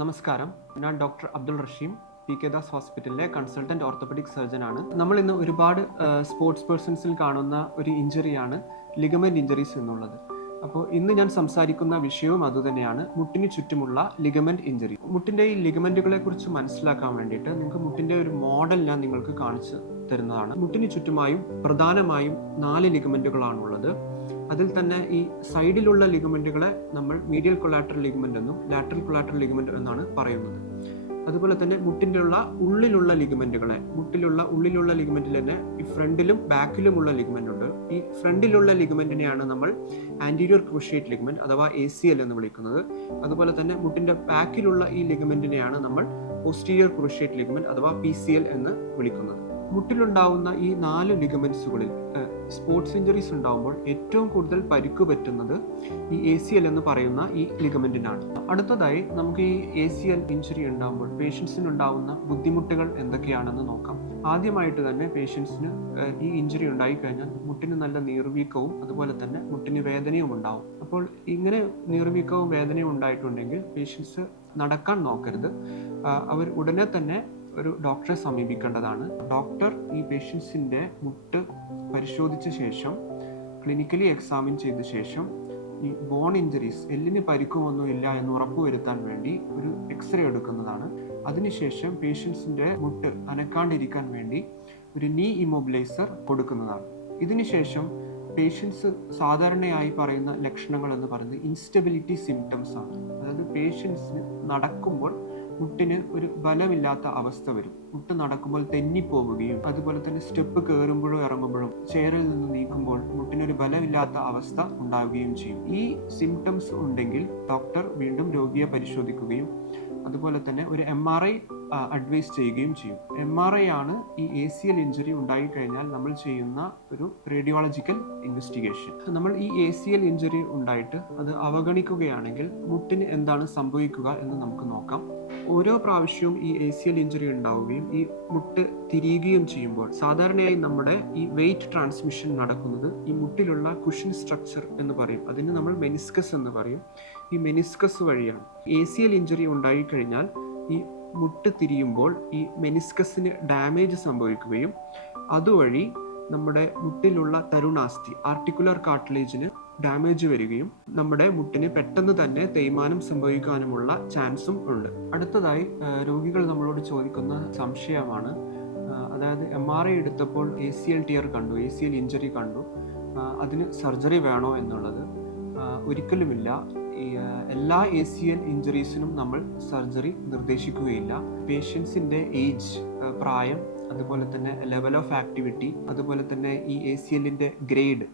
നമസ്കാരം, ഞാൻ doctor Abdul റഷീം, P K Das ഹോസ്പിറ്റലിലെ കൺസൾട്ടൻറ്റ് ഓർത്തോപെഡിക് സർജനാണ്. നമ്മൾ ഇന്ന് ഒരുപാട് സ്പോർട്സ് പേഴ്സൺസിൽ കാണുന്ന ഒരു ഇഞ്ചറിയാണ് ലിഗമെൻറ്റ് ഇഞ്ചറീസ് എന്നുള്ളത്. അപ്പോൾ ഇന്ന് ഞാൻ സംസാരിക്കുന്ന വിഷയവും അതുതന്നെയാണ്, മുട്ടിന് ചുറ്റുമുള്ള ലിഗമെൻറ്റ് ഇഞ്ചറി. മുട്ടിൻ്റെ ഈ ലിഗമെൻറ്റുകളെ കുറിച്ച് മനസ്സിലാക്കാൻ വേണ്ടിയിട്ട് നിങ്ങൾക്ക് മുട്ടിൻ്റെ ഒരു മോഡൽ ഞാൻ നിങ്ങൾക്ക് കാണിച്ചു തരുന്നതാണ്. മുട്ടിന് ചുറ്റുമായും പ്രധാനമായും 4 ലിഗമെൻറ്റുകളാണുള്ളത്. അതിൽ തന്നെ ഈ സൈഡിലുള്ള ലിഗമെൻറ്റുകളെ നമ്മൾ മീഡിയൽ കൊളാറ്ററൽ ലിഗമെന്റ് എന്നും ലാറ്ററൽ കൊളാറ്ററൽ ലിഗമെന്റ് എന്നാണ് പറയുന്നത്. അതുപോലെ തന്നെ മുട്ടിൻ്റെ ഉള്ളിലുള്ള ഉള്ളിലുള്ള ലിഗമെന്റിൽ തന്നെ ഈ ഫ്രണ്ടിലും ബാക്കിലുമുള്ള ലിഗമെന്റ് ഉണ്ട്. ഈ ഫ്രണ്ടിലുള്ള ലിഗമെന്റിനെയാണ് നമ്മൾ ആന്റീരിയർ ക്രൂഷിയേറ്റ് ലിഗമെന്റ് അഥവാ ACL എന്ന് വിളിക്കുന്നത്. അതുപോലെ തന്നെ മുട്ടിന്റെ ബാക്കിലുള്ള ഈ ലിഗമെന്റിനെയാണ് നമ്മൾ പോസ്റ്റീരിയർ ക്രൂഷിയേറ്റ് ലിഗമെന്റ് അഥവാ PCL എന്ന് വിളിക്കുന്നത്. മുട്ടിലുണ്ടാവുന്ന ഈ 4 ലിഗമെന്റ്സുകളിൽ സ്പോർട്സ് ഇഞ്ചറീസ് ഉണ്ടാകുമ്പോൾ ഏറ്റവും കൂടുതൽ പരിക്ക് പറ്റുന്നത് ഈ ACL എന്ന് പറയുന്ന ഈ ലിഗമെന്റിനാണ്. അടുത്തതായി നമുക്ക് ഈ ACL ഇഞ്ചറി ഉണ്ടാകുമ്പോൾ പേഷ്യൻസിന് ഉണ്ടാവുന്ന ബുദ്ധിമുട്ടുകൾ എന്തൊക്കെയാണെന്ന് നോക്കാം. ആദ്യമായിട്ട് തന്നെ പേഷ്യൻസിന് ഈ ഇഞ്ചറി ഉണ്ടായി കഴിഞ്ഞാൽ മുട്ടിന് നല്ല നീർവീക്കവും അതുപോലെ തന്നെ മുട്ടിന് വേദനയും ഉണ്ടാവും. അപ്പോൾ ഇങ്ങനെ നീർവീക്കവും വേദനയും ഉണ്ടായിട്ടുണ്ടെങ്കിൽ പേഷ്യൻസ് നടക്കാൻ നോക്കരുത്. അവർ ഉടനെ തന്നെ ഒരു ഡോക്ടറെ സമീപിക്കേണ്ടതാണ്. ഡോക്ടർ ഈ പേഷ്യൻസിൻ്റെ മുട്ട് പരിശോധിച്ച ശേഷം ക്ലിനിക്കലി എക്സാമിൻ ചെയ്ത ശേഷം ഈ ബോൺ ഇഞ്ചറീസ്, എല്ലിന് പരിക്കുമൊന്നും ഇല്ല എന്ന് ഉറപ്പുവരുത്താൻ വേണ്ടി ഒരു എക്സ്റേ എടുക്കുന്നതാണ്. അതിനുശേഷം പേഷ്യൻസിൻ്റെ മുട്ട് അനക്കാണ്ടിരിക്കാൻ വേണ്ടി ഒരു നീ ഇമ്മൊബിലൈസർ കൊടുക്കുന്നതാണ്. ഇതിനുശേഷം പേഷ്യൻസ് സാധാരണയായി പറയുന്ന ലക്ഷണങ്ങൾ എന്ന് പറയുന്നത് ഇൻസ്റ്റബിലിറ്റി സിംറ്റംസ് ആണ്. അതായത് പേഷ്യൻസിന് നടക്കുമ്പോൾ മുട്ടിന് ഒരു ബലമില്ലാത്ത അവസ്ഥ വരും. മുട്ട് നടക്കുമ്പോൾ തെന്നിപ്പോവുകയും അതുപോലെ തന്നെ സ്റ്റെപ്പ് കയറുമ്പോഴും ഇറങ്ങുമ്പോഴും ചെയറിൽ നിന്ന് നീക്കുമ്പോൾ മുട്ടിനൊരു ബലമില്ലാത്ത അവസ്ഥ ഉണ്ടാവുകയും ചെയ്യും. ഈ സിംറ്റംസ് ഉണ്ടെങ്കിൽ ഡോക്ടർ വീണ്ടും രോഗിയെ പരിശോധിക്കുകയും അതുപോലെ തന്നെ ഒരു MRI അഡ്വൈസ് ചെയ്യുകയും ചെയ്യും. MRI ആണ് ഈ ACL ഇഞ്ചറി ഉണ്ടായിക്കഴിഞ്ഞാൽ നമ്മൾ ചെയ്യുന്ന ഒരു റേഡിയോളജിക്കൽ ഇൻവെസ്റ്റിഗേഷൻ. നമ്മൾ ഈ ACL ഇഞ്ചറി ഉണ്ടായിട്ട് അത് അവഗണിക്കുകയാണെങ്കിൽ മുട്ടിന് എന്താണ് സംഭവിക്കുക എന്ന് നമുക്ക് നോക്കാം. ഓരോ പ്രാവശ്യവും ഈ ACL ഇഞ്ചറി ഉണ്ടാവുകയും ഈ മുട്ട് തിരിയുകയും ചെയ്യുമ്പോൾ സാധാരണയായി നമ്മുടെ ഈ വെയിറ്റ് ട്രാൻസ്മിഷൻ നടക്കുന്നത് ഈ മുട്ടിലുള്ള കുഷൻ സ്ട്രക്ചർ എന്ന് പറയും, അതിന് നമ്മൾ മെനിസ്കസ് എന്ന് പറയും. ഈ മെനിസ്കസ് വഴിയാണ്. ACL ഇഞ്ചറി ഉണ്ടായിക്കഴിഞ്ഞാൽ ഈ മുട്ട് തിരിയുമ്പോൾ ഈ മെനിസ്കസിന് ഡാമേജ് സംഭവിക്കുകയും അതുവഴി നമ്മുടെ മുട്ടിലുള്ള തരുണാസ്ഥി ആർട്ടിക്കുലർ കാർട്ടിലേജിന് ഡാമേജ് വരികയും നമ്മുടെ മുട്ടിന് പെട്ടെന്ന് തന്നെ തേയ്മാനം സംഭവിക്കാനുമുള്ള ചാൻസും ഉണ്ട്. അടുത്തതായി രോഗികൾ നമ്മളോട് ചോദിക്കുന്ന സംശയമാണ്, അതായത് MRI എടുത്തപ്പോൾ ACL ടിയർ കണ്ടു, ACL ഇഞ്ചറി കണ്ടു, അതിന് സർജറി വേണോ എന്നുള്ളത്. ഒരിക്കലുമില്ല. എല്ലാ ACL ഇഞ്ചറീസിനും നമ്മൾ സർജറി നിർദ്ദേശിക്കുകയില്ല. പേഷ്യൻസിൻ്റെ ഏജ്, പ്രായം, അതുപോലെ തന്നെ ലെവൽ ഓഫ് ആക്ടിവിറ്റി, അതുപോലെ തന്നെ ഈ ACLൻ്റെ ഗ്രേഡ്,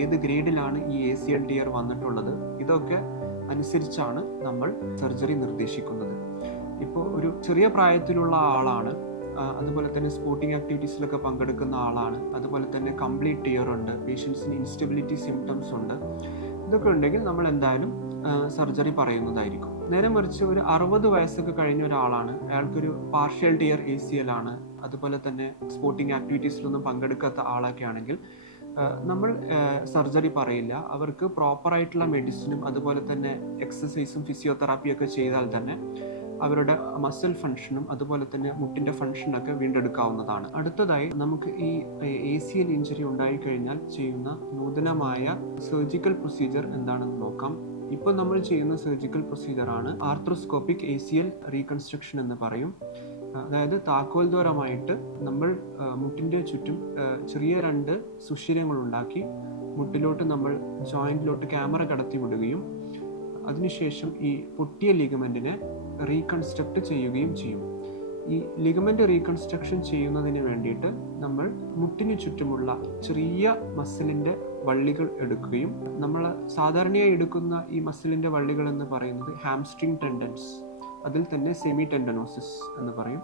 ഏത് ഗ്രേഡിലാണ് ഈ ACL ടിയർ വന്നിട്ടുള്ളത്, ഇതൊക്കെ അനുസരിച്ചാണ് നമ്മൾ സർജറി നിർദ്ദേശിക്കുന്നത്. ഇപ്പോൾ ഒരു ചെറിയ പ്രായത്തിലുള്ള ആളാണ്, അതുപോലെ തന്നെ സ്പോർട്ടിംഗ് ആക്ടിവിറ്റീസിലൊക്കെ പങ്കെടുക്കുന്ന ആളാണ്, അതുപോലെ തന്നെ കംപ്ലീറ്റ് ടിയർ ഉണ്ട്, പേഷ്യൻസിന് ഇൻസ്റ്റബിലിറ്റി സിംറ്റംസ് ഉണ്ട്, ഇതൊക്കെ ഉണ്ടെങ്കിൽ നമ്മൾ എന്തായാലും സർജറി പറയുന്നതായിരിക്കും. നേരെ മറിച്ച് ഒരു 60 വയസ്സൊക്കെ കഴിഞ്ഞ ഒരാളാണ്, അയാൾക്കൊരു പാർഷ്യൽ ടിയർ ACL ആണ്, അതുപോലെ തന്നെ സ്പോർട്ടിംഗ് ആക്ടിവിറ്റീസിലൊന്നും പങ്കെടുക്കാത്ത ആളൊക്കെ ആണെങ്കിൽ നമ്മൾ സർജറി പറയില്ല. അവർക്ക് പ്രോപ്പറായിട്ടുള്ള മെഡിസിനും അതുപോലെ തന്നെ എക്സസൈസും ഫിസിയോതെറാപ്പിയൊക്കെ ചെയ്താൽ തന്നെ അവരുടെ മസിൽ ഫങ്ഷനും അതുപോലെ തന്നെ മുട്ടിൻ്റെ ഫങ്ഷനൊക്കെ വീണ്ടെടുക്കാവുന്നതാണ്. അടുത്തതായി നമുക്ക് ഈ ACL ഇഞ്ചറി ഉണ്ടായിക്കഴിഞ്ഞാൽ ചെയ്യുന്ന നൂതനമായ സർജിക്കൽ പ്രൊസീജിയർ എന്താണെന്ന് നോക്കാം. ഇപ്പോൾ നമ്മൾ ചെയ്യുന്ന സർജിക്കൽ പ്രൊസീജിയറാണ് ആർത്രോസ്കോപ്പിക് ACL റീകൺസ്ട്രക്ഷൻ എന്ന് പറയും. അതായത് താക്കോൽദ്വാരമായിട്ട് നമ്മൾ മുട്ടിൻ്റെ ചുറ്റും ചെറിയ 2 സുഷിരങ്ങൾ ഉണ്ടാക്കി മുട്ടിലോട്ട് നമ്മൾ ജോയിൻറ്റിലോട്ട് ക്യാമറ കടത്തി വിടുകയും അതിനുശേഷം ഈ പൊട്ടിയ ലിഗമെൻറ്റിനെ റീകൺസ്ട്രക്ട് ചെയ്യുകയും ചെയ്യും. ഈ ലിഗമെന്റ് റീകൺസ്ട്രക്ഷൻ ചെയ്യുന്നതിന് വേണ്ടിയിട്ട് നമ്മൾ മുട്ടിന് ചുറ്റുമുള്ള ചെറിയ മസിലിൻ്റെ വള്ളികൾ എടുക്കുകയും, നമ്മൾ സാധാരണയായി എടുക്കുന്ന ഈ മസിലിൻ്റെ വള്ളികൾ എന്ന് പറയുന്നത് ഹാംസ്ട്രിങ് ടെൻഡൻസ്, അതിൽ തന്നെ സെമി ടെൻഡനോസിസ് എന്ന് പറയും.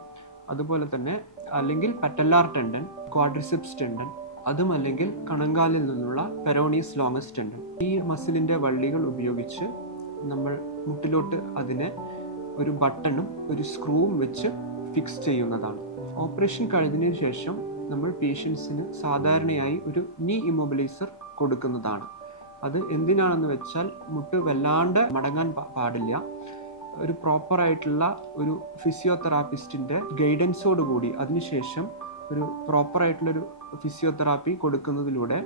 അതുപോലെ തന്നെ അല്ലെങ്കിൽ പറ്റല്ലാർ ടെൻഡൻ, ക്വാഡ്രിസെപ്സ് ടെൻഡൻ, അതും അല്ലെങ്കിൽ കണങ്കാലിൽ നിന്നുള്ള പെരോണിയസ് ലോങ്ങസ് ടെൻഡൻ. ഈ മസിലിൻ്റെ വള്ളികൾ ഉപയോഗിച്ച് നമ്മൾ മുട്ടിലോട്ട് അതിനെ ഒരു ബട്ടണും ഒരു സ്ക്രൂവും വെച്ച് ഫിക്സ് ചെയ്യുന്നതാണ്. ഓപ്പറേഷൻ കഴിഞ്ഞതിന് ശേഷം നമ്മൾ പേഷ്യൻസിന് സാധാരണയായി ഒരു നീ ഇമ്മൊബിലൈസർ കൊടുക്കുന്നതാണ്. അത് എന്തിനാണെന്ന് വെച്ചാൽ മുട്ട് വല്ലാണ്ട് മടങ്ങാൻ പാടില്ല. ഒരു പ്രോപ്പറായിട്ടുള്ള ഒരു ഫിസിയോതെറാപ്പിസ്റ്റിൻ്റെ ഗൈഡൻസോട് കൂടി അതിനുശേഷം ഒരു പ്രോപ്പറായിട്ടുള്ളൊരു ഫിസിയോതെറാപ്പി കൊടുക്കുന്നതിലൂടെ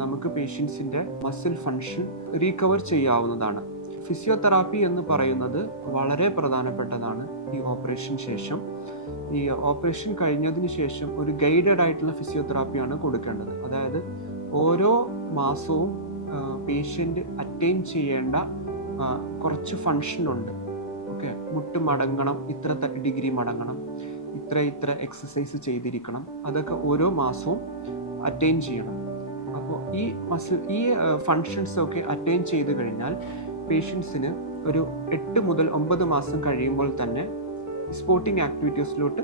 നമുക്ക് പേഷ്യൻസിൻ്റെ മസിൽ ഫങ്ഷൻ റീകവർ ചെയ്യാവുന്നതാണ്. ഫിസിയോതെറാപ്പി എന്ന് പറയുന്നത് വളരെ പ്രധാനപ്പെട്ടതാണ്. ഈ ഓപ്പറേഷൻ ശേഷം, ഈ ഓപ്പറേഷൻ കഴിഞ്ഞതിന് ശേഷം ഒരു ഗൈഡഡ് ആയിട്ടുള്ള ഫിസിയോതെറാപ്പിയാണ് കൊടുക്കേണ്ടത്. അതായത് ഓരോ മാസവും പേഷ്യൻ്റ് അറ്റൈൻ ചെയ്യേണ്ട കുറച്ച് ഫങ്ഷനുണ്ട്. ഓക്കെ, മുട്ട് മടങ്ങണം, ഇത്ര ഡിഗ്രി മടങ്ങണം, ഇത്ര എക്സസൈസ് ചെയ്തിരിക്കണം, അതൊക്കെ ഓരോ മാസവും അറ്റൈൻ ചെയ്യണം. അപ്പോൾ ഈ ഫങ്ഷൻസ് ഒക്കെ അറ്റൈൻ ചെയ്ത് കഴിഞ്ഞാൽ പേഷ്യൻസിന് ഒരു 8 മുതൽ 9 മാസം കഴിയുമ്പോൾ തന്നെ സ്പോർട്ടിംഗ് ആക്ടിവിറ്റീസിലോട്ട്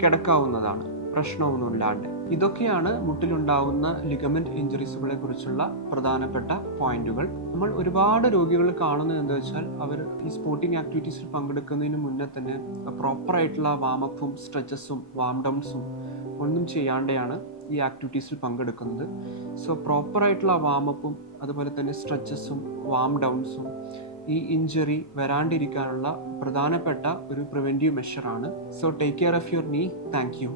കിടക്കാവുന്നതാണ്, പ്രശ്നമൊന്നുമില്ലാണ്ട്. ഇതൊക്കെയാണ് മുട്ടിലുണ്ടാവുന്ന ലിഗമെന്റ് ഇഞ്ചുറീസുകളെ കുറിച്ചുള്ള പ്രധാനപ്പെട്ട പോയിന്റുകൾ. നമ്മൾ ഒരുപാട് രോഗികൾ കാണുന്നത് എന്താ വെച്ചാൽ, അവർ ഈ സ്പോർട്ടിംഗ് ആക്ടിവിറ്റീസിൽ പങ്കെടുക്കുന്നതിന് മുന്നേ തന്നെ പ്രോപ്പറായിട്ടുള്ള വാമപ്പും സ്ട്രെച്ചസും വാം ഡൗൺസും ഒന്നും ചെയ്യാണ്ടെയാണ് ഈ ആക്ടിവിറ്റീസിൽ പങ്കെടുക്കുന്നത്. സോ പ്രോപ്പറായിട്ടുള്ള വാമപ്പും അതുപോലെ തന്നെ സ്ട്രെച്ചസും വാം ഡൗൺസും ഈ ഇഞ്ചറി വരാണ്ടിരിക്കാനുള്ള പ്രധാനപ്പെട്ട ഒരു പ്രിവെൻറ്റീവ് മെഷറാണ്. So take care of your knee. Thank U.